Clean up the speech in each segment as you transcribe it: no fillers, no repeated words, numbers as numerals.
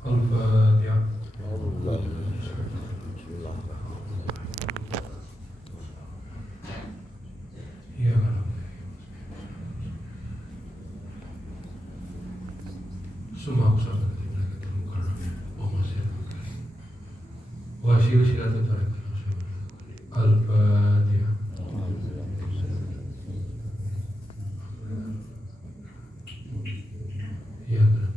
Al-Fatihah. Iya kan. Semua usaha kita ketemu karena masih wasil silatul tarik. Al-Fatihah. Iya kan.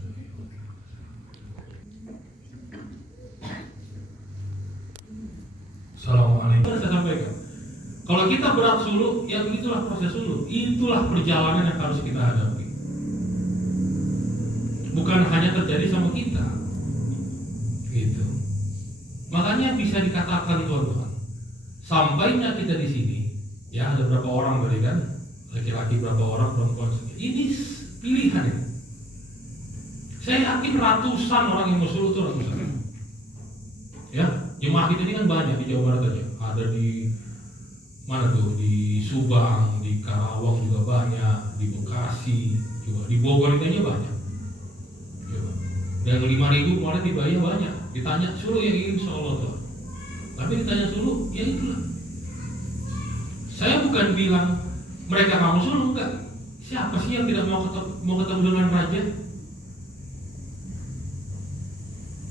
Assalamualaikum. Saya sampaikan, kalau kita berat suluk, ya itulah proses suluk, itulah perjalanan yang harus kita hadapi. Bukan hanya terjadi sama kita, gitu. Makanya bisa dikatakan tuan-tuan, sampainya kita di sini, ya ada berapa orang tadi kan, laki-laki berapa orang, perempuan sedikit. Ini pilihan ya. Saya yakin ratusan orang yang mau suluk itu ratusan. Ya, jemaah kita ini kan banyak di Jawa Barat aja. Ada di mana tuh? Di Subang, di Karawang juga banyak, di Bekasi juga, di Bogor itu aja banyak. Coba. Dan 5.000 kemarin dibayar banyak. Ditanya suruh yang ini insya Allah tuh. Tapi ditanya suruh, ya itulah. Saya bukan bilang mereka nggak mau suruh, enggak. Siapa sih yang tidak mau ketemu dengan raja?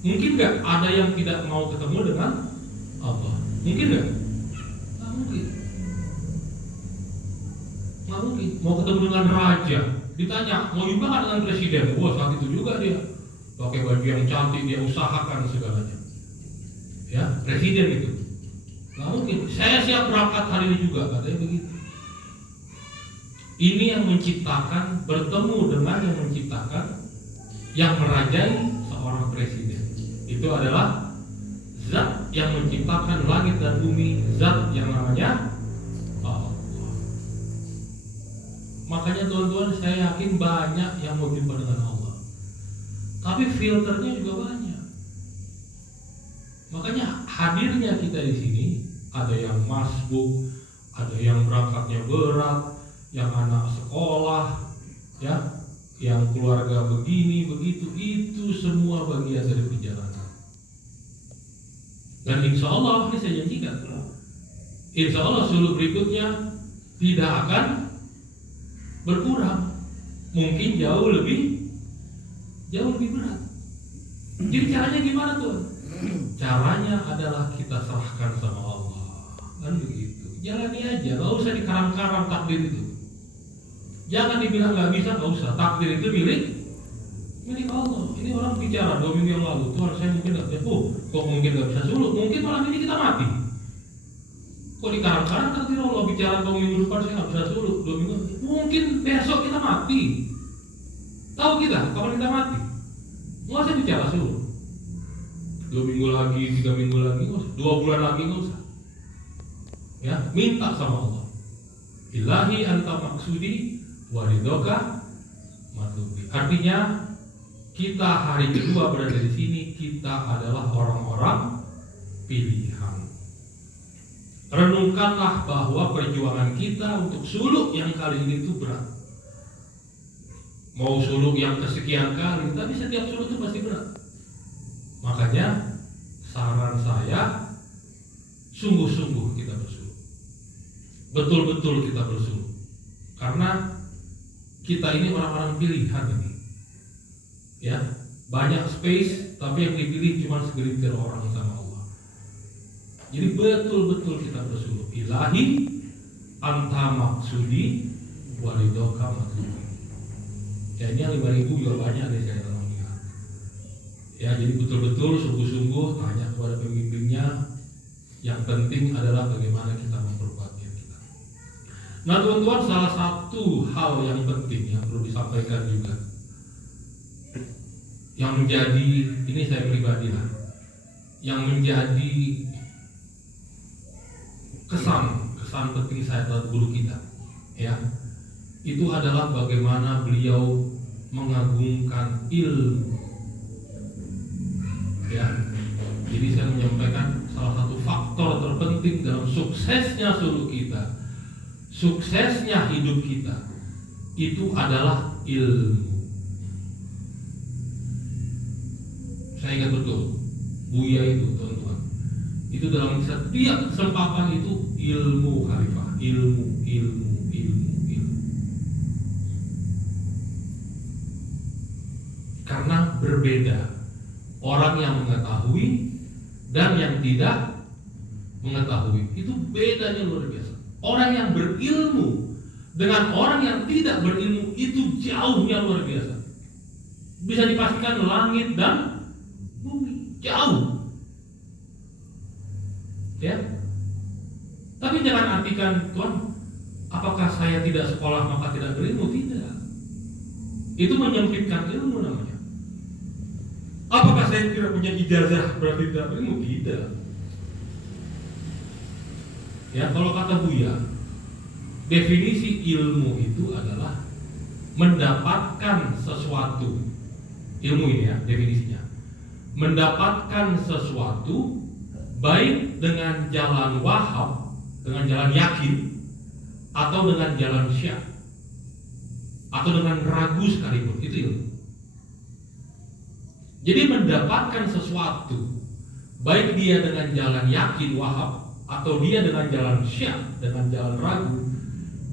Mungkin nggak ada yang tidak mau ketemu dengan Allah? Mungkin nggak? Nggak mungkin. Nggak mungkin. Mau ketemu dengan raja, ditanya mau juga nggak dengan presiden? Wah, saat itu juga dia pakai baju yang cantik, dia usahakan segalanya. Ya, presiden itu. Nggak mungkin. Saya siap berangkat hari ini juga, katanya begitu. Ini yang menciptakan, bertemu dengan yang menciptakan, yang merajai seorang presiden. Itu adalah zat yang menciptakan langit dan bumi, zat yang namanya Allah. Makanya teman-teman, saya yakin banyak yang mau jumpa dengan Allah, tapi filternya juga banyak. Makanya hadirnya kita di sini, ada yang masbuk, ada yang berangkatnya berat, yang anak sekolah, ya, yang keluarga begini begitu, itu semua bagian dari perjalanan. Dan insya Allah ini saya janjikan, insya Allah suluk berikutnya tidak akan berkurang, mungkin jauh lebih berat. Jadi caranya gimana tuh? Caranya adalah kita serahkan sama Allah, kan begitu. Jalani aja, nggak usah dikaram-karam takdir itu. Jangan dibilang nggak bisa, nggak usah. Takdir itu milik Allah. Ini orang bicara 2 minggu yang lalu, Tuhan saya mungkin nggak bisa. Kok mungkin nggak bisa suluk? Mungkin malam ini kita mati. Kok dikarang-karang takdir Allah bicara 2 minggu depan saya nggak bisa suluk 2 minggu? Mungkin besok kita mati. Tahu kita kapan kita mati? Nggak usah bicara suluk. 2 minggu lagi, 3 minggu lagi, 2 bulan lagi nggak usah. Ya, minta sama Allah. Ilahi anta maksudi waridoka matlubi. Artinya kita hari kedua berada di sini, kita adalah orang-orang pilihan. Renungkanlah bahwa perjuangan kita untuk suluk yang kali ini itu berat. Mau suluk yang kesekian kali, tapi setiap suluk itu pasti berat. Makanya saran saya, sungguh-sungguh kita bersuluk. Betul-betul kita bersuluk. Karena kita ini orang-orang pilihan ini. Ya, banyak space, tapi yang dipilih cuma segelintir orang sama Allah. Jadi betul-betul kita bersuluk. Ilahi anta maksudi walidoka matlubi. Ya, ini 5.000 juga banyak nih saya tolong lihat. Ya, jadi betul-betul sungguh-sungguh tanya kepada pemimpinnya. Yang penting adalah bagaimana kita memperkuat diri kita. Nah teman-teman, salah satu hal yang penting yang perlu disampaikan juga, yang menjadi, ini saya pribadi lah, yang menjadi kesan penting saya terhadap guru kita, ya, itu adalah bagaimana beliau mengagungkan ilmu. Ya, jadi saya menyampaikan salah satu faktor terpenting dalam suksesnya suluk kita, suksesnya hidup kita, itu adalah ilmu. Saya ingat betul, Buya itu teman-teman, itu dalam setiap kesempatan itu ilmu khalifah, ilmu. Karena berbeda orang yang mengetahui dan yang tidak mengetahui, itu bedanya luar biasa. Orang yang berilmu dengan orang yang tidak berilmu itu jauhnya luar biasa. Bisa dipastikan langit dan bumi, jauh. Ya. Tapi jangan artikan, Tuhan, apakah saya tidak sekolah maka tidak berilmu? Tidak. Itu menyempitkan ilmu namanya. Apakah saya tidak punya ijazah berarti tidak berilmu? Tidak. Ya, kalau kata Buya, definisi ilmu itu adalah mendapatkan sesuatu. Ilmu ini ya, definisinya. Mendapatkan sesuatu baik dengan jalan wahab, dengan jalan yakin, atau dengan jalan syak, atau dengan ragu sekalipun. Itu ilmu. Jadi mendapatkan sesuatu baik dia dengan jalan yakin wahab atau dia dengan jalan syak, dengan jalan ragu,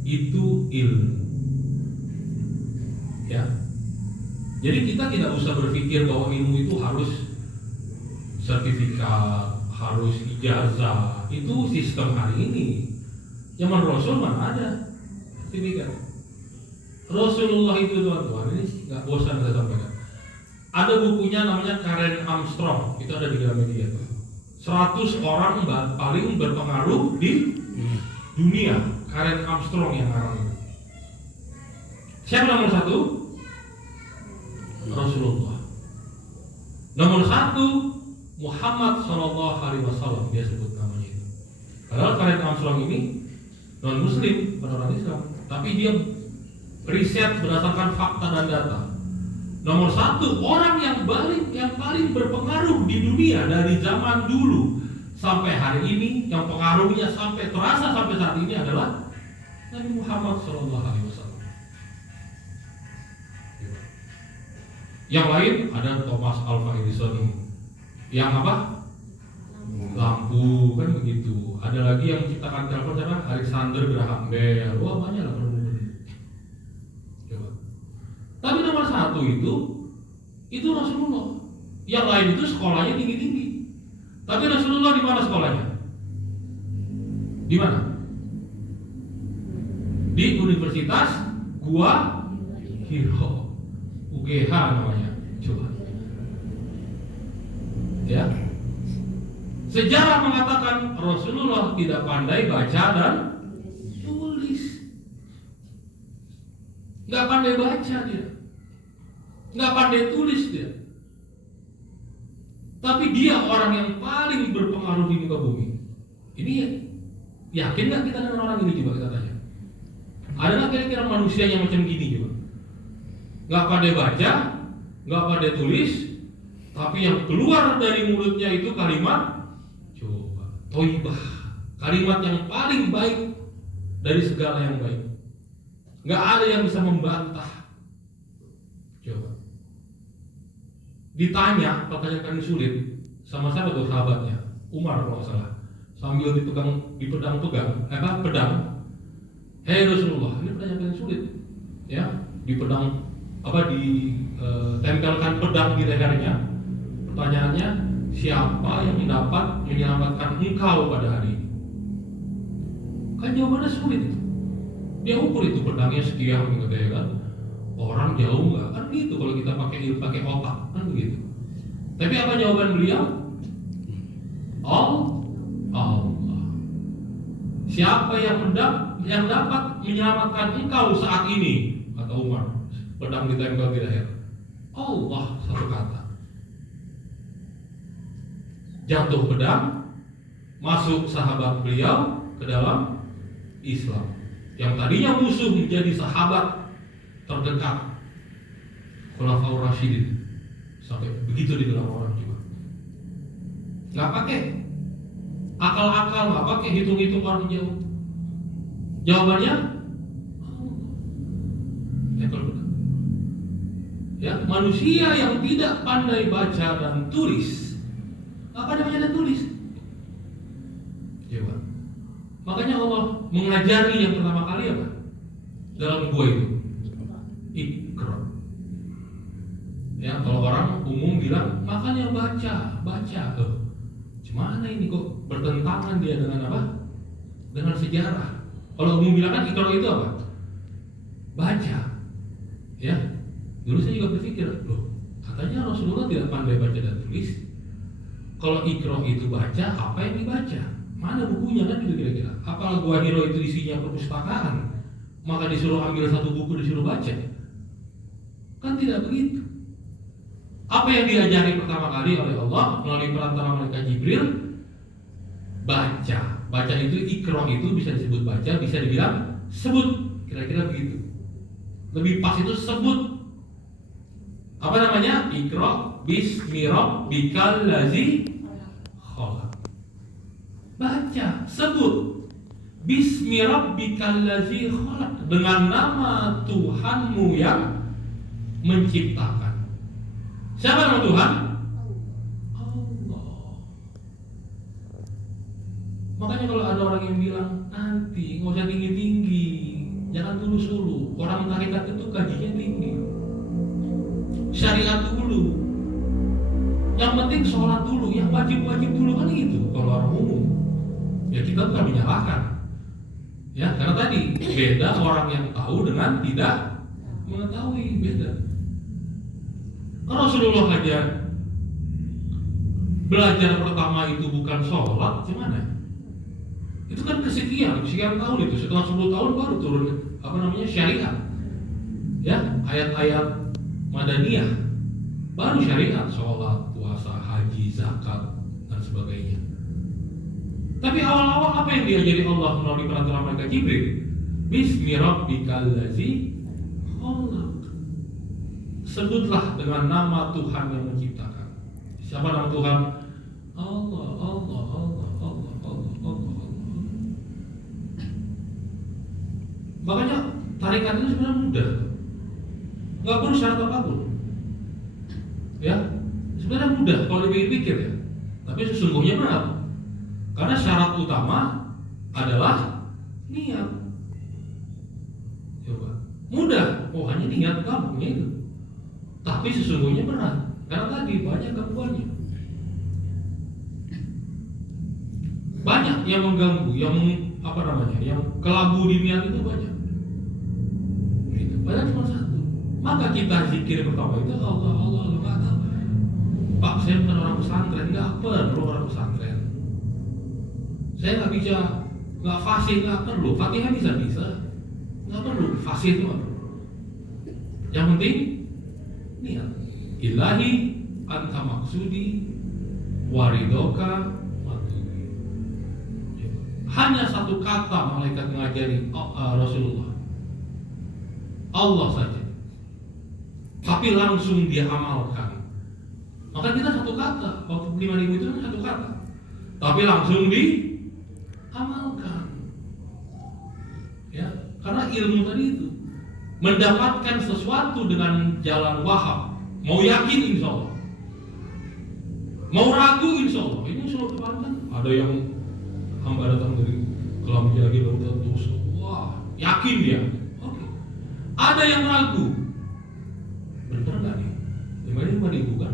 itu ilmu. Ya. Jadi kita tidak usah berpikir bahwa ilmu itu harus sertifikat, harus ijazah. Itu sistem hari ini. Zaman Rasul mana ada sertifikat? Rasulullah itu teman-teman, ini nggak bosan saya sampaikan. Ada bukunya namanya Karen Armstrong, itu ada di Gramedia. 100 orang paling berpengaruh di dunia. Karen Armstrong yang ngarang itu. Siapa nomor 1? Rasulullah. Nomor 1 Muhammad SAW, dia sebut namanya itu. Padahal Karen Armstrong ini non Muslim, bukan orang Islam, tapi dia riset berdasarkan fakta dan data. Nomor 1 orang yang paling berpengaruh di dunia dari zaman dulu sampai hari ini, yang pengaruhnya sampai terasa sampai saat ini adalah Nabi Muhammad SAW. Yang lain ada Thomas Alva Edison yang apa? Lampu, kan begitu. Ada lagi yang menciptakan telepon siapa? Alexander Graham Bell. Wah, banyak lah. Coba. Tapi nomor 1 itu Rasulullah. Yang lain itu sekolahnya tinggi-tinggi. Tapi Rasulullah di mana sekolahnya? Di mana? Di Universitas Gua Hiro, UGH namanya. Coba. Ya. Sejarah mengatakan Rasulullah tidak pandai baca dan tulis. Nggak pandai baca dia, nggak pandai tulis dia. Tapi dia orang yang paling berpengaruh di muka bumi. Ini yakin nggak kita dengan orang ini? Coba kita tanya. Ada nggak kira-kira manusia yang macam gini coba? Nggak pandai baca, nggak pandai tulis, tapi yang keluar dari mulutnya itu kalimat Toibah, kalimat yang paling baik dari segala yang baik. Nggak ada yang bisa membantah. Coba ditanya pertanyaan sulit sama siapa tuh sahabatnya, Umar kalau nggak salah, sambil dipedang-pegang, pedang. Hei Rasulullah, ini pertanyaan sulit, ya, ditempelkan pedang di lehernya. Pertanyaannya, siapa yang dapat menyelamatkan engkau pada hari ini? Kan jawabannya sulit. Dia ukur itu pedangnya sekian gitu ya kan. Orang jauh nggak kan gitu kalau kita pakai otak kan begitu. Tapi apa jawaban beliau? Allah. Siapa yang dapat menyelamatkan engkau saat ini? Kata Umar. Pedang ditempel di leher. Allah, satu kata. Jatuh pedang, masuk sahabat beliau ke dalam Islam. Yang tadinya musuh menjadi sahabat terdekat. Khulafaur Rasyidin. Sampai begitu di dalam orang juga. Nggak pakai akal-akal, nggak pakai hitung-hitung orang jauh. Jawabannya, Ya, manusia yang tidak pandai baca dan tulis. Apa ada baca dan tulis? Coba. Makanya Allah mengajari yang pertama kali apa? Dalam gua itu Iqra. Ya, kalau orang umum bilang makanya baca. Gimana ini kok bertentangan dia dengan apa? Dengan sejarah. Kalau umum bilang kan Iqra itu apa? Baca. Ya. Dulu saya juga berpikir, loh, katanya Rasulullah tidak pandai baca dan tulis. Kalau Iqra itu baca, apa yang dibaca? Mana bukunya kan gitu kira-kira? Apakah gua Hiro itu isinya perpustakaan? Maka disuruh ambil satu buku disuruh baca? Kan tidak begitu. Apa yang diajari pertama kali oleh Allah melalui perantara malaikat Jibril? Baca. Baca itu Iqra itu bisa disebut baca, bisa dibilang sebut. Kira-kira begitu. Lebih pas itu sebut. Apa namanya? Iqra bismi rabbikal ladzi khalaq. Baca, sebut. Bismi rabbikal ladzi khalaq, dengan nama Tuhanmu yang menciptakan. Siapa nama Tuhan? Allah. Makanya kalau ada orang yang bilang nanti nggak usah tinggi-tinggi, jangan tulus dulu. Orang tarekat itu gajinya tinggi. Syariat dulu, yang penting sholat dulu, yang wajib-wajib dulu kan gitu. Kalau orang umum, ya kita bukan menyalahkan, ya karena tadi beda orang yang tahu dengan tidak mengetahui, beda. Kalau Rasulullah aja belajar pertama itu bukan sholat, gimana? Itu kan kesekian tahun itu, setelah 10 tahun baru turun apa namanya syariat, ya ayat-ayat Madaniyah, baru syariat, sholat, puasa, haji, zakat, dan sebagainya. Tapi awal-awal apa yang diajari Allah melalui perantara malaikat Jibril? Bismi rabbikal ladzi khalaq. Sebutlah dengan nama Tuhan yang menciptakan. Siapa nama Tuhan? Allah. Makanya tarikat itu sebenarnya mudah. Nggak perlu syarat apapun, ya sebenarnya mudah kalau dipikir ya. Tapi sesungguhnya berat, karena syarat utama adalah niat. Coba mudah, oh hanya niat gampangnya itu. Tapi sesungguhnya berat, karena tadi banyak gangguannya, banyak yang mengganggu, yang apa namanya, yang kelabu di niat itu banyak. Padahal cuma satu. Maka kita zikir pertama itu Allah nggak tahu. Pak, saya bukan orang pesantren, nggak perlu orang pesantren. Saya nggak bisa, nggak fasih, nggak perlu. Fatihah bisa, nggak perlu fasih itu. Yang penting niat. Ilahi anta maksudi waridoka matubi. Hanya satu kata malaikat mengajari Rasulullah, Allah saja. Tapi langsung dia amalkan. Maka kita satu kata, waktu 5.000 itu kan satu kata, tapi langsung diamalkan. Ya, karena ilmu tadi itu mendapatkan sesuatu dengan jalan wahab. Mau yakin insya Allah, mau ragu insya Allah. Ini selalu kan ada yang hamba datang dari kelam jahil lalu terus, wah yakin dia. Oke. Ada yang ragu. Benar nggak nih? Gimana ribu kan?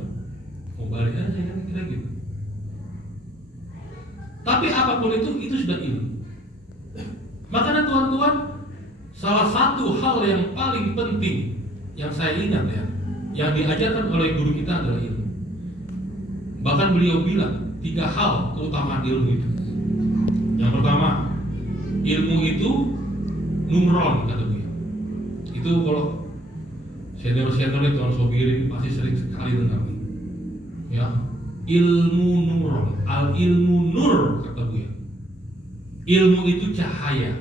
Mau balik aja kan kira gitu. Tapi apapun itu sudah ilmu. Makanya tuan-tuan, salah satu hal yang paling penting yang saya ingat ya, yang diajarkan oleh guru kita adalah ilmu. Bahkan beliau bilang 3 hal keutamaan ilmu itu. Yang pertama, ilmu itu numron kata beliau. Itu kalau senior-senior itu Tuan Sobirin pasti sering sekali dengar. Ya, ilmu nuron, al ilmu nur kata beliau. Ilmu itu cahaya.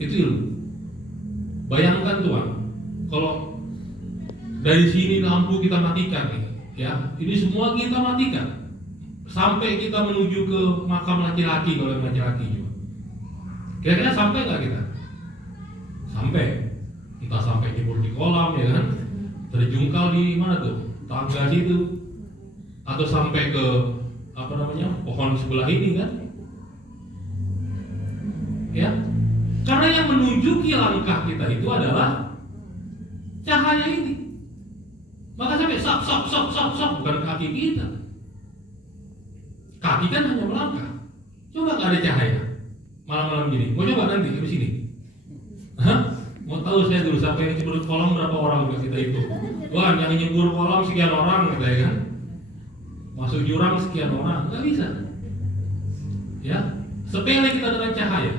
Itu ilmu. Bayangkan Tuan, kalau dari sini lampu kita matikan nih, ya, ini semua kita matikan sampai kita menuju ke makam laki-laki kalau yang laki-laki juga. Kira-kira sampai nggak kita? Sampai. Entah sampai jebol di kolam ya kan, terjungkal di mana tuh? Tangga situ. Atau sampai ke pohon sebelah ini kan? Ya. Karena yang menunjuki langkah kita itu adalah cahaya ini. Maka sampai sok bukan kaki kita. Kaki kan hanya melangkah. Coba nggak ada cahaya malam-malam gini. Mau coba nanti habis ini? Hah? Mau tahu saya dulu sampai nyebur kolam berapa orang kita itu? Wah, yang nyebur kolam sekian orang gitu ya kan? Masuk jurang sekian orang, nggak bisa. Ya, sepele kita dengan cahaya.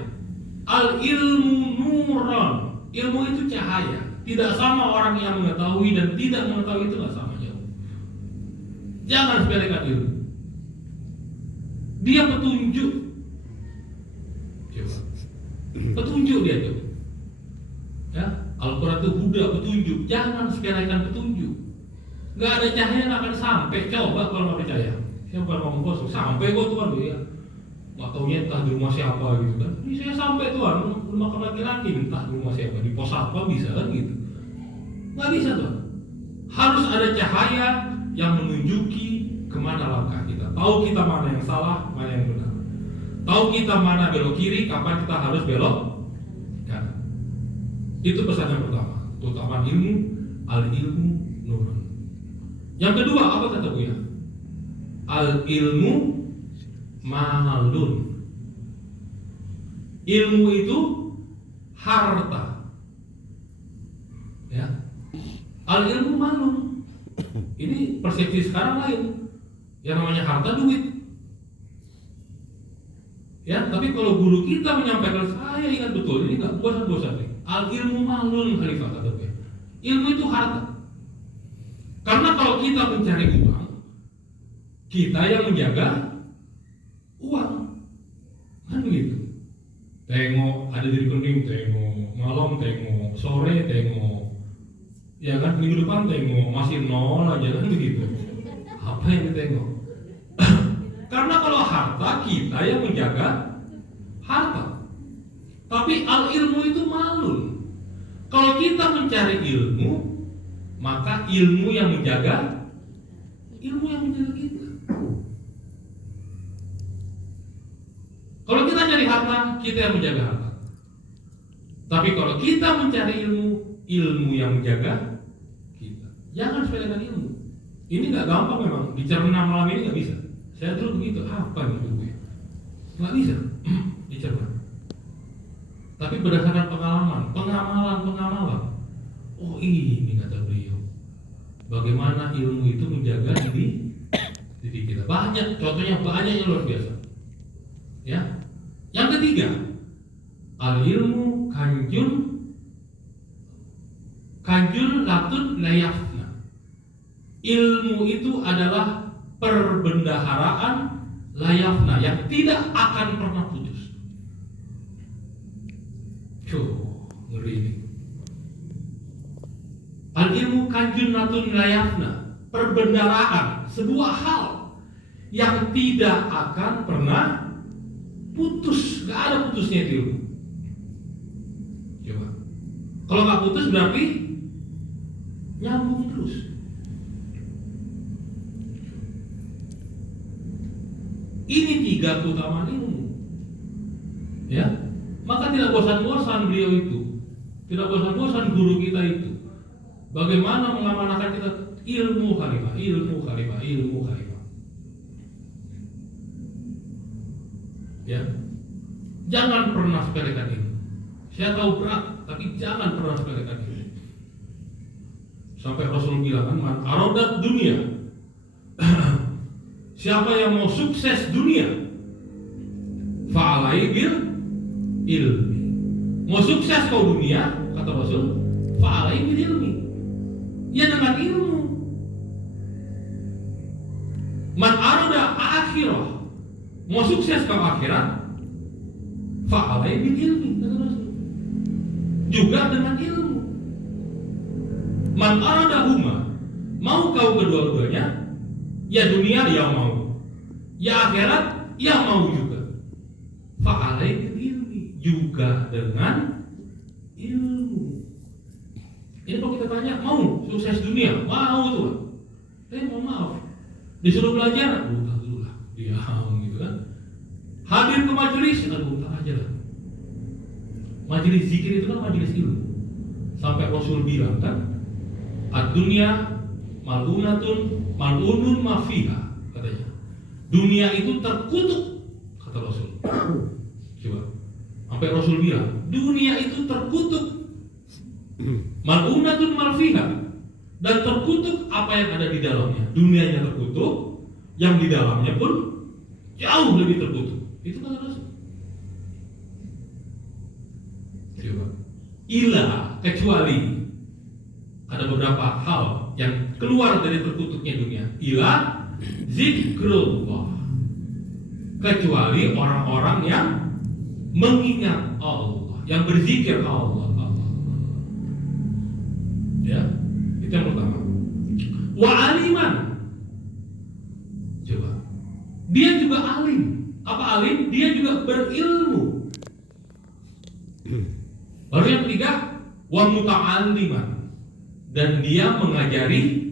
Al ilmu nuran, ilmu itu cahaya. Tidak sama orang yang mengetahui dan tidak mengetahui itu nggak sama jauh. Jangan sepelekan ilmu. Dia petunjuk. Coba. Petunjuk dia tuh. Ya, Al-Quran itu huda, petunjuk. Jangan sepelekan petunjuk. Gak ada cahaya yang akan sampai. Coba kalau nggak percaya. Siapa ngomong kosong sampai kok Tuhan ya. Nggak taunya entah di rumah siapa gitu kan. Ini saya sampai Tuhan, rumah laki-laki entah di rumah siapa, di pos apa bisa kan gitu. Nggak bisa Tuhan. Harus ada cahaya yang menunjuki kemana langkah kita. Tahu kita mana yang salah, mana yang benar. Tahu kita mana belok kiri, kapan kita harus belok kanan. Itu pesan yang pertama. Terutama ilmu, al-ilmu nurun. Yang kedua apa kata Buya? Al-ilmu malun. Ilmu itu harta. Ya. Al-ilmu malun. Ini persepsi sekarang lain. Yang namanya harta duit. Ya, tapi kalau guru kita menyampaikan, saya ingat betul, ini nggak bosan-bosan nih. Al-ilmu malun Khalifah kata Buya. Ilmu itu harta. Karena kalau kita mencari uang, kita yang menjaga uang, kan begitu. Tengok ada di rekening, tengok malam, tengok sore, tengok, ya kan minggu depan tengok masih nol aja kan begitu. Apa yang ditengok? Karena kalau harta kita yang menjaga harta. Tapi al ilmu itu malun. Kalau kita mencari ilmu, maka ilmu yang menjaga kita. Kalau kita cari harta, kita yang menjaga harta. Tapi kalau kita mencari ilmu yang menjaga kita. Jangan sepelekan ilmu. Ini nggak gampang memang. Dicerna malam ini nggak bisa. Saya dulu begitu. Apa nih gue? Nggak bisa dicerna. Tapi berdasarkan pengamalan. Oh ini kata beliau. Bagaimana ilmu itu menjaga diri kita. Banyak, contohnya banyak yang luar biasa. Ya. Yang ketiga, al-ilmu kanjun latun layafna. Ilmu itu adalah perbendaharaan layafna yang tidak akan pernah putus. Ngeri ini. Al-ilmu kanjun latun layafna, perbendaharaan, sebuah hal yang tidak akan pernah putus, gak ada putusnya itu. Coba. Kalau nggak putus berarti nyambung terus. Ini tiga keutamaan ilmu. Ya, maka tidak bosan-bosan beliau itu, tidak bosan-bosan guru kita itu. Bagaimana mengamanahkan kita ilmu khalifah. Ya, jangan pernah sepelekan ini. Saya tahu berat, tapi jangan pernah sepelekan ini. Sampai Rasul bilang kan, man arodat dunia. Siapa yang mau sukses dunia, fa'alai bil ilmi. Mau sukses kau dunia, kata Rasul, fa'alai bil ilmi. Ya dengan ilmu. Man aroda akhirah. Mau sukses kau akhirat, fa'alai bil ilmi, kata Rasul. Juga dengan ilmu. Man arada huma, mau kau kedua-duanya, ya dunia ya mau, ya akhirat ya mau juga. Fa'alai bil ilmi, juga dengan ilmu. Ini kalau kita tanya, mau sukses dunia? Mau tuh. Tapi mohon maaf, disuruh belajar, tak dulu lah, diam gitu kan. Hadir ke majelis, aduh tak aja lah. Majelis zikir itu kan majelis ilmu. Sampai Rasul bilang kan, ad-dunya mal'unun ma fiha, katanya. Dunia itu terkutuk, kata Rasul. Coba. Sampai Rasul bilang, dunia itu terkutuk. Mal'unatun ma fiha, dan terkutuk apa yang ada di dalamnya. Dunianya terkutuk, yang di dalamnya pun jauh lebih terkutuk. Itu kata Rasul. Coba. Ila, kecuali ada beberapa hal yang keluar dari terkutuknya dunia. Ila zikrullah, kecuali orang-orang yang mengingat Allah, yang berzikir Allah. Ya, itu yang pertama. Wa aliman, coba, dia juga alim. Apa alim? Dia juga berilmu. Baru yang ketiga, wa muta'alliman, dan dia mengajari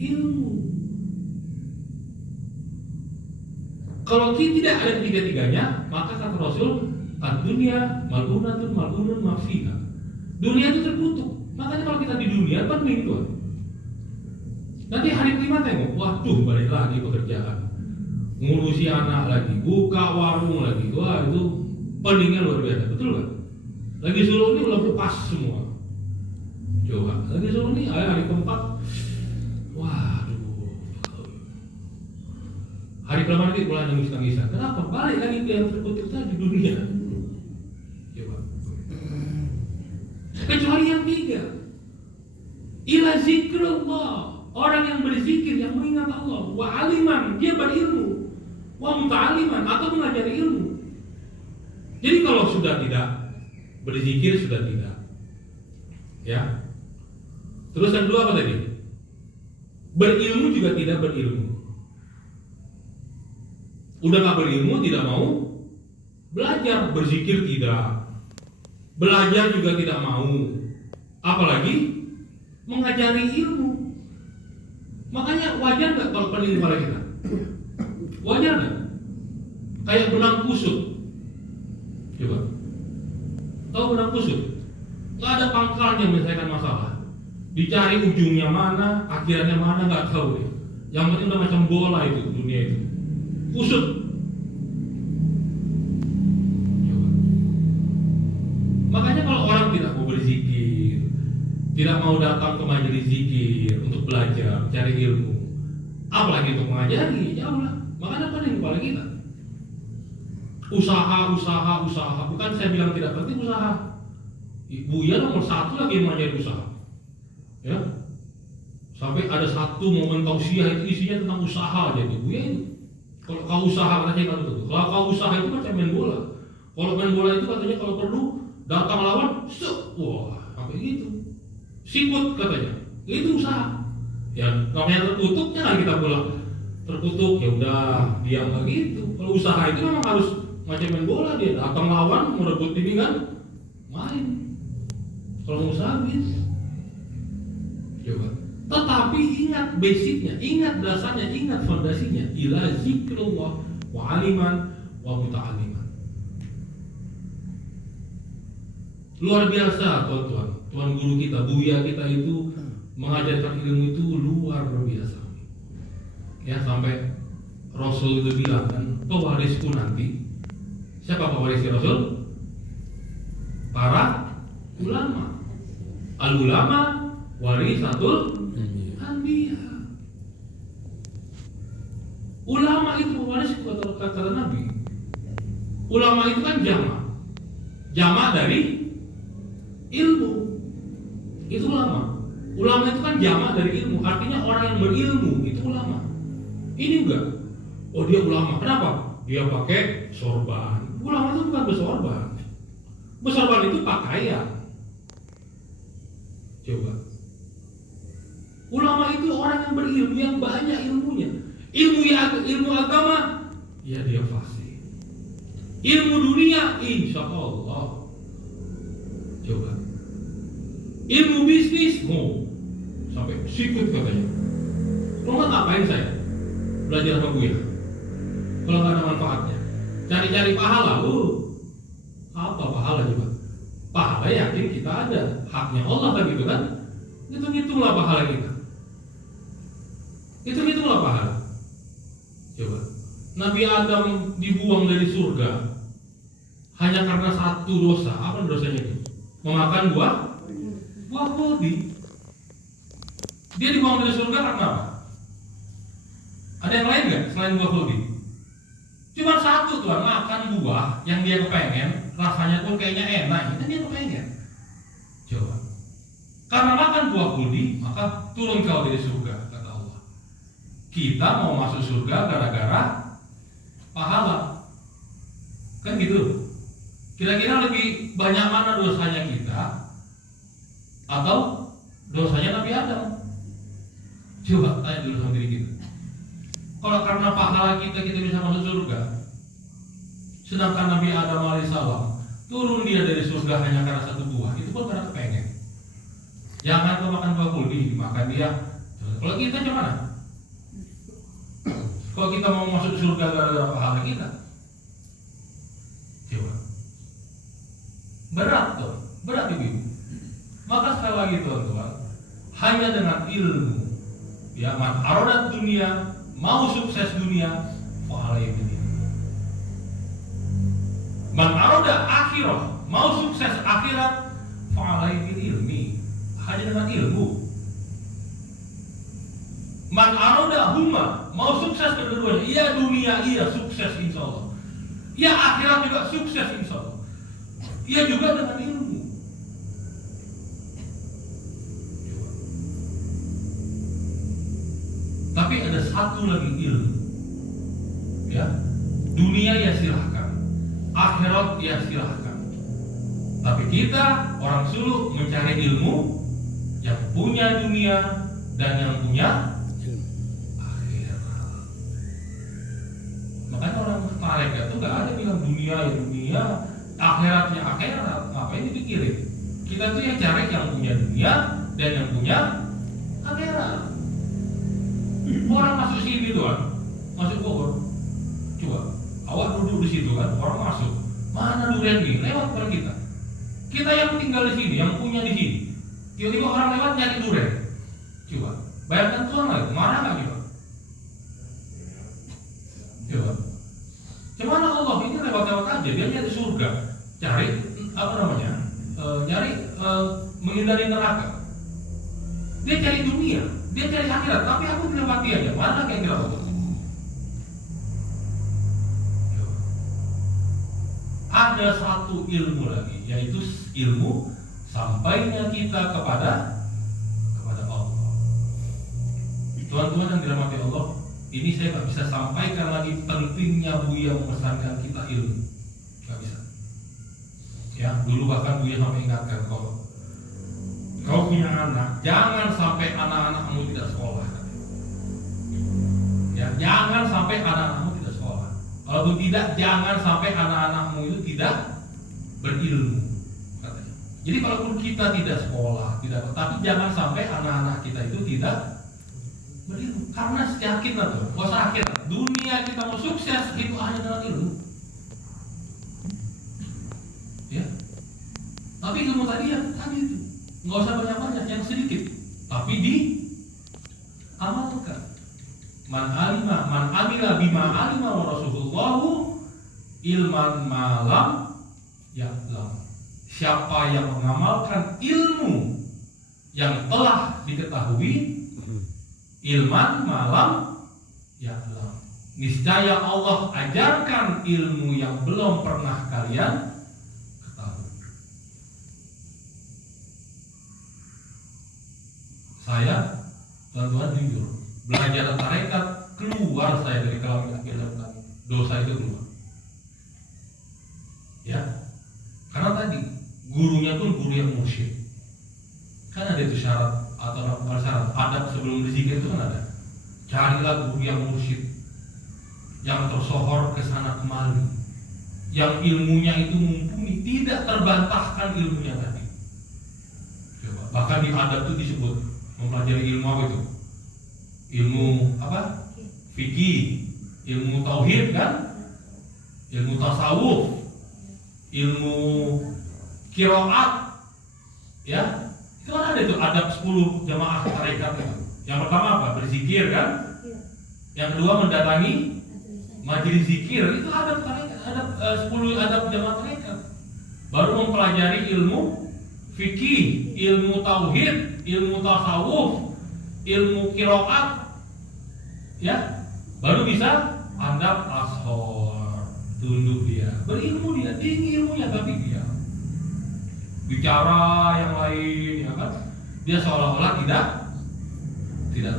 ilmu. Kalau tidak ada ketiga-tiganya, maka kata Rasul, ad-dunya mal'unatun ma fiha. Dunia itu terkutuk. Makanya kalau kita di dunia pening tuh. Nanti hari kelima tengok, waduh balik lagi pekerjaan, ngurusi anak lagi, buka warung lagi, wah itu peningnya luar biasa, betul kan? Lagi suruh ini udah lepas semua. Coba, lagi suruh ini hari keempat, waduh. Hari kelima nanti mulai nangis-nangisan. Kenapa? Balik lagi ke yang terkutuk tadi dunia. Coba. Kecuali yang tiga, ila zikrullah, orang yang berzikir, yang mengingat Allah. Wa aliman, dia berilmu. Wa muta'aliman, atau mengajari ilmu. Jadi kalau sudah tidak berzikir, sudah tidak, ya. Terus yang kedua apa tadi? Berilmu juga tidak berilmu. Udah gak berilmu, tidak mau belajar. Berzikir tidak, belajar juga tidak mau, apalagi mengajari ilmu. Makanya wajar nggak kalau pening kepala kita? Wajar nggak? Kayak benang kusut. Coba, tahu benang kusut? Nggak ada pangkalnya menyelesaikan masalah. Dicari ujungnya mana, akhirnya mana nggak tahu deh. Yang penting udah macam bola itu dunia itu. Kusut. Makanya kalau orang tidak mau berzikir, tidak mau datang ke majelis zikir untuk belajar, cari ilmu, apalagi untuk mengajari, jauh lah. Makanya pening kepala kita. Usaha, bukan saya bilang tidak penting usaha. Ibu ya nomor satu lagi mengajari usaha. Ya, sampai ada satu momen tausiah itu isinya tentang usaha aja tuh. Bu ya itu. Kalau kau usaha katanya kan itu. Kalau kau usaha itu macam main bola. Kalau main bola itu katanya kalau perlu datang lawan, wah, sampai gitu. Sikut katanya, itu usaha. Ya namanya terkutuk, jangan kita bilang terkutuk, ya udah diam nggak gitu. Kalau usaha itu memang harus macam main bola, dia datang lawan mau rebut ini kan, main. Kalau usaha gitu. Coba. Tetapi ingat basicnya, ingat dasarnya, ingat fondasinya. Ila zikrullah wa aliman wa muta'aliman. Luar biasa tuan-tuan, tuan guru kita, buya kita itu mengajarkan ilmu itu luar biasa. Ya sampai Rasul itu bilang kan, pewarisku nanti, siapa pewarisnya Rasul? Para ulama. Al-ulama warisatul anbiya. Ulama itu pewaris kata Nabi. Ulama itu kan jamak dari ilmu. Itu ulama. Ulama itu kan jamak dari ilmu. Artinya orang yang berilmu itu ulama. Ini enggak. Oh dia ulama. Kenapa? Dia pakai sorban. Ulama itu bukan bersorban. Bersorban itu pakaian. Coba. Ulama itu orang yang berilmu, yang banyak ilmunya. Ilmu agama, ya dia fasih. Ilmu dunia, insya Allah. Coba. ilmu bisnis, sampai sikut katanya. Kalau nggak ngapain saya belajar sama gue? Kalau nggak ada manfaatnya, cari-cari pahala, apa pahala juga? Pahala yakin kita ada, haknya Allah kan gitu kan? Hitung-hitunglah pahala kita. Hitung-hitunglah pahala. Coba, Nabi Adam dibuang dari surga hanya karena satu dosa. Apa dosanya itu? Memakan buah khuldi. Dia dibuang dari surga karena apa? Ada yang lain nggak selain buah khuldi? Cuma satu tuh, makan buah yang dia kepengen, rasanya pun kayaknya enak, itu dia kepengen. Coba, karena makan buah khuldi, maka turun kau dari surga, kata Allah. Kita mau masuk surga gara-gara pahala, kan gitu. Kira-kira lebih banyak mana dosanya kita atau dosanya Nabi Adam? Coba tanya dulu sama diri kita. Kalau karena pahala kita bisa masuk surga, sedangkan Nabi Adam alaihissalam turun dia dari surga hanya karena satu buah, itu pun karena kepengen. Jangan kau makan buah khuldi, makan dia. Kalau kita gimana? Kalau kita mau masuk surga gara-gara pahala kita, coba. Berat tuh, berat ibu. Maka sekali lagi teman-teman, hanya dengan ilmu, ya, man arodat dunia, mau sukses dunia, fa'alaihi bil ilmi. Man aroda akhirah, mau sukses akhirat, fa'alaihi bil ilmi. Hanya dengan ilmu. Man aroda huma, mau sukses kedua-duanya, iya dunia, iya sukses insya Allah, iya akhirat juga sukses insya Allah, iya juga dengan ilmu. Tapi ada satu lagi ilmu, ya, dunia ya silahkan, akhirat ya silahkan. Tapi kita orang suluk mencari ilmu yang punya dunia dan yang punya akhirat. Makanya orang mereka tuh nggak ada bilang dunia ya dunia, akhiratnya akhirat. Ngapain dipikirin? Kita tuh yang cari yang punya dunia dan yang punya akhirat. Orang masuk sini tuh kan, masuk Bogor. Coba, awak duduk di situ kan, orang masuk. Mana durian nih? Lewat pada kita. Kita yang tinggal di sini, yang punya di sini. Tiba-tiba orang lewat nyari durian. Coba, bayangkan Tuhan lagi, marah nggak coba? Coba. Cuman Allah ini lewat-lewat aja, dia nyari surga, cari apa namanya? Menghindari neraka. Dia cari dunia, dia cari akhirat, tapi aku dilewati aja. Mana kayak kira Allah? Ada satu ilmu lagi, yaitu ilmu sampainya kita kepada Allah. Tuhan-tuhan yang dirahmati Allah, ini saya nggak bisa sampaikan lagi pentingnya Buya memesankan kita ilmu, nggak bisa. Ya, dulu bahkan Buya sampai ingatkan kalau kau punya anak, jangan sampai anak-anakmu tidak sekolah. Ya, jangan sampai anak-anakmu tidak sekolah. Kalau tidak, jangan sampai anak-anakmu itu tidak berilmu, katanya. Jadi kalaupun kita tidak sekolah, tapi jangan sampai anak-anak kita itu tidak berilmu. Karena yakin lah tuh, gak usah akhir. Dunia kita mau sukses itu hanya dengan ilmu. Ya. Tapi ilmu tadi ya tadi itu. Nggak usah banyak-banyak, yang sedikit, tapi diamalkan. Man amila bima alima wa rasulullahu ilman malam ya'lam. Siapa yang mengamalkan ilmu yang telah diketahui, ilman malam ya'lam, niscaya Allah ajarkan ilmu yang belum pernah kalian ketahui. Saya, tuan-tuan jujur, belajar tarekat keluar saya dari kalam akidah tadi, dosa itu keluar. Ya, karena tadi gurunya pun guru yang mursyid. Kan ada itu syarat atau syarat adab sebelum berzikir itu kan ada. Carilah guru yang mursyid, yang tersohor ke sana kemari, yang ilmunya itu mumpuni, tidak terbantahkan ilmunya tadi. Coba. Bahkan di adab itu disebut mempelajari ilmu apa itu? Ilmu apa? Fikih, ilmu tauhid kan? Ilmu tasawuf, ilmu qiraat, ya. Itu kan ada itu adab 10 jamaah tarekat itu. Yang pertama apa? Berzikir kan? Yang kedua mendatangi majelis zikir, itu adab tarekat, adab 10 adab jamaah tarekat. Baru mempelajari ilmu fikih, ilmu tauhid, ilmu tasawuf, ilmu qiraat, ya. Baru bisa adab ashor, tunduk dia, berilmu dia, tinggi ilmunya tapi dia bicara yang lain, ya kan? Dia seolah-olah tidak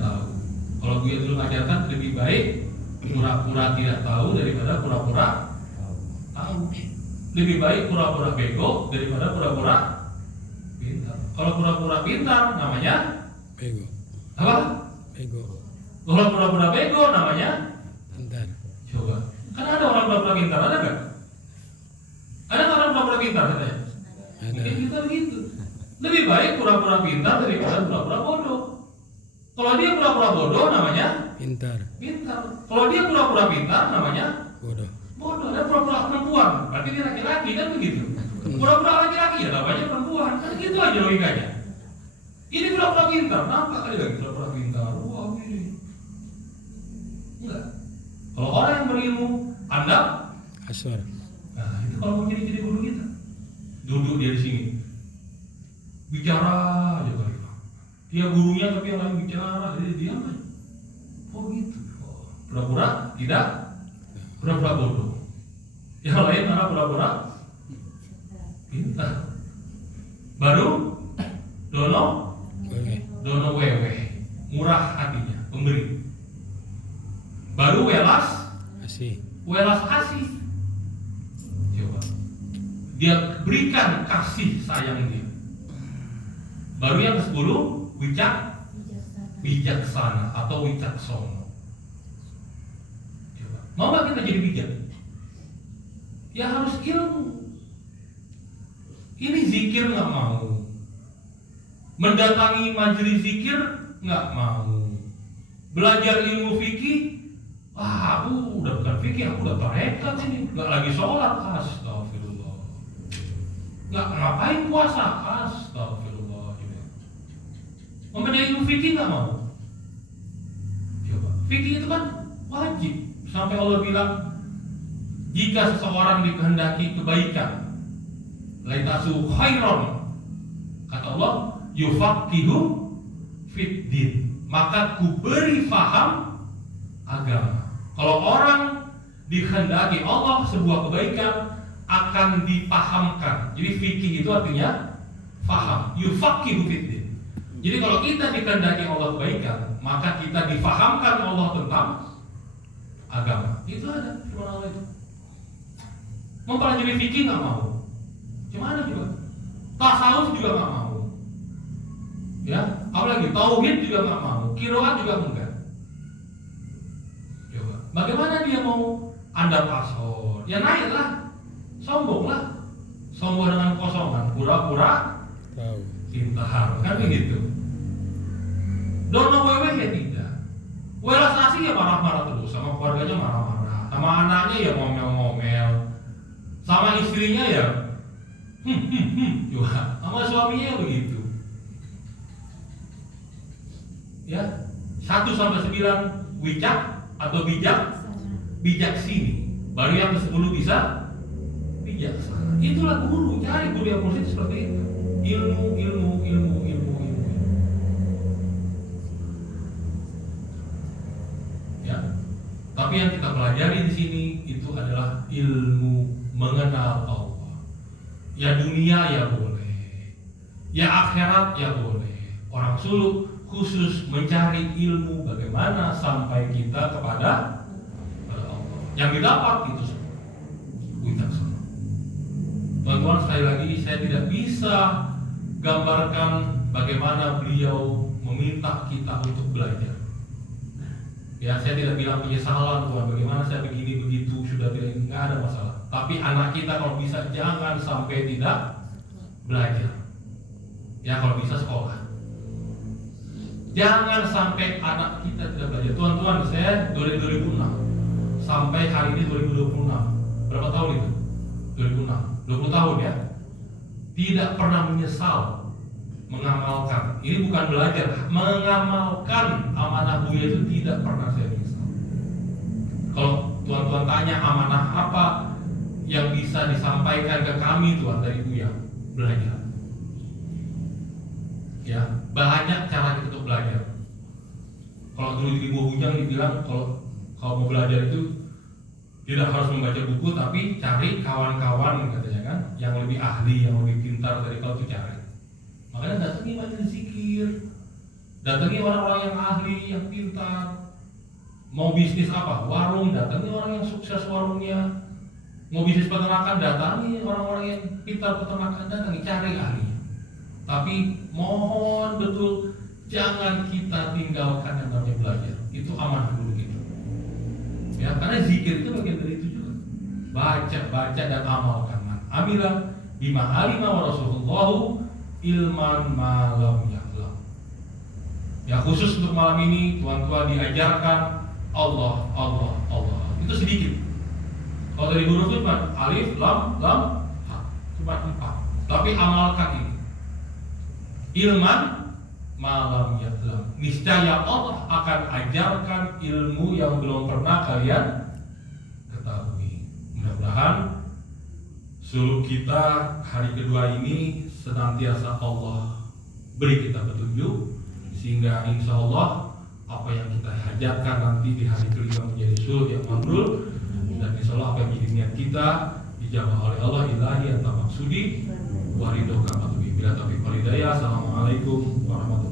tahu. Kalau gue dulu ngajarkan lebih baik pura-pura tidak tahu daripada pura-pura tahu. Lebih baik pura-pura bego daripada pura-pura pintar. Kalau pura-pura pintar namanya Bego. apa? Bego. Kalau pura-pura bego namanya Pintar. coba. Kan ada orang pura-pura pintar, ada nggak? Ada nggak orang pura-pura pintar katanya? Ada. Mungkin kita begitu. Lebih baik pura-pura pintar daripada pura-pura bodoh. Kalau dia pura-pura bodoh namanya Pintar. pintar. Kalau dia pura-pura pintar namanya Bodoh. bodoh. Ada pura-pura perempuan, berarti dia laki-laki kan begitu. Pura-pura laki-laki ya namanya perempuan, kan gitu aja logikanya. Ini pura-pura pintar, nampak kali lagi pura-pura pintar. Wah ini enggak. Kalau orang yang berilmu, Anda, Aswar. nah itu kalau mau jadi guru kita, duduk dia di sini, bicara aja kali. Dia gurunya tapi yang lain bicara, jadi diam aja. Oh gitu. Oh, pura-pura tidak, pura-pura bodoh. Yang lain karena pura-pura pintar. Baru dono wewe, murah hatinya, pemberi. Baru welas Asih. asih. Coba. Dia berikan kasih sayang dia. Baru yang ke-10 bijaksana atau wicaksono. Coba. Mau nggak kita jadi bijak? Ya harus ilmu. Ini zikir nggak mau. Mendatangi majelis zikir nggak mau. Belajar ilmu fikih, aku udah bukan fikih, aku udah tarekat ini. Nggak lagi sholat, astagfirullah. Nggak ngapain puasa, astagfirullah. Mempelajari ilmu fikih nggak mau. Coba. Fikih itu kan wajib. Sampai Allah bilang, jika seseorang dikehendaki kebaikan, laitasu khairon, kata Allah, yufaqihu fiddin, maka ku beri faham agama. Kalau orang dikehendaki Allah sebuah kebaikan akan dipahamkan. Jadi fikih itu artinya faham, yufaqihu fiddin. Jadi kalau kita dikehendaki Allah kebaikan, maka kita difahamkan Allah tentang agama. Itu ada firman Allah itu. Mempelajari fikih nggak mau. Gimana juga? Tasawuf juga nggak mau. Ya, apalagi tauhid juga nggak mau. Qiraat juga enggak. Coba. Bagaimana dia mau andap ashor? Ya naiklah, sombonglah, sombong dengan kosongan, pura-pura Tahu. pintar, kan begitu. Dono wewe ya tidak. Welas asih ya marah-marah terus, sama keluarganya marah-marah, sama anaknya ya ngomel-ngomel, sama istrinya ya juga, sama suaminya ya begitu. Ya, 1-9 wicak atau bijak sini. Baru yang ke-10 bisa bijaksana. Itulah guru, cari guru yang mursyid seperti itu. Ilmu. Ya. Tapi yang kita pelajari di sini itu adalah ilmu mengenal Allah. Ya dunia ya boleh, ya akhirat ya boleh. Orang suluk khusus mencari ilmu bagaimana sampai kita kepada Allah. Yang didapat itu wicaksana. Teman-teman, sekali lagi saya tidak bisa gambarkan bagaimana beliau meminta kita untuk belajar. Ya, saya tidak bilang penyesalan Tuhan, bagaimana saya begini begitu sudah tidak, nggak ada masalah. Tapi anak kita kalau bisa jangan sampai tidak belajar. Ya kalau bisa sekolah. Jangan sampai anak kita tidak belajar. Tuan-tuan, saya dari 2006 sampai hari ini 2026. Berapa tahun itu? 2006. 20 tahun ya. Tidak pernah menyesal mengamalkan. Ini bukan belajar, mengamalkan amanah Buya itu tidak pernah saya menyesal. Kalau tuan-tuan tanya amanah apa yang bisa disampaikan ke kami tuan dari Buya, belajar. Ya, banyak cara kita untuk belajar. Kalau dulu di Buah Bujang dibilang kalau mau belajar itu tidak harus membaca buku, tapi cari kawan-kawan katanya kan, yang lebih ahli, yang lebih pintar dari kau itu cari. Makanya datangi majelis zikir, datangi orang-orang yang ahli, yang pintar. Mau bisnis apa? Warung, datangi orang yang sukses warungnya. Mau bisnis peternakan, datangi orang-orang yang pintar peternakan, datangi, cari ahli. Tapi mohon betul jangan kita tinggalkan yang namanya belajar. Itu amanah dulu kita. Ya, karena zikir itu bagian dari itu juga. Baca dan amalkan. Amilah bima alima wa rasulullahu ilman malam ya'lam. Ya, khusus untuk malam ini tuan-tuan diajarkan Allah. Itu sedikit. Kalau dari huruf itu cuma alif, lam, ha. Cuma 4. Tapi amalkan ini. Ilman malam ya'lam. Niscaya Allah akan ajarkan ilmu yang belum pernah kalian ketahui. Mudah-mudahan suluk kita hari kedua ini senantiasa Allah beri kita petunjuk, sehingga insya Allah apa yang kita hajatkan nanti di hari kelima menjadi suluk yang mabrur, dan insya Allah apa yang menjadi niat kita dijawab oleh Allah. Ilahi anta maksudi wa ridhoka matubi. Bila taufiq wal hidayah. Assalamualaikum warahmatullahi wabarakatuh.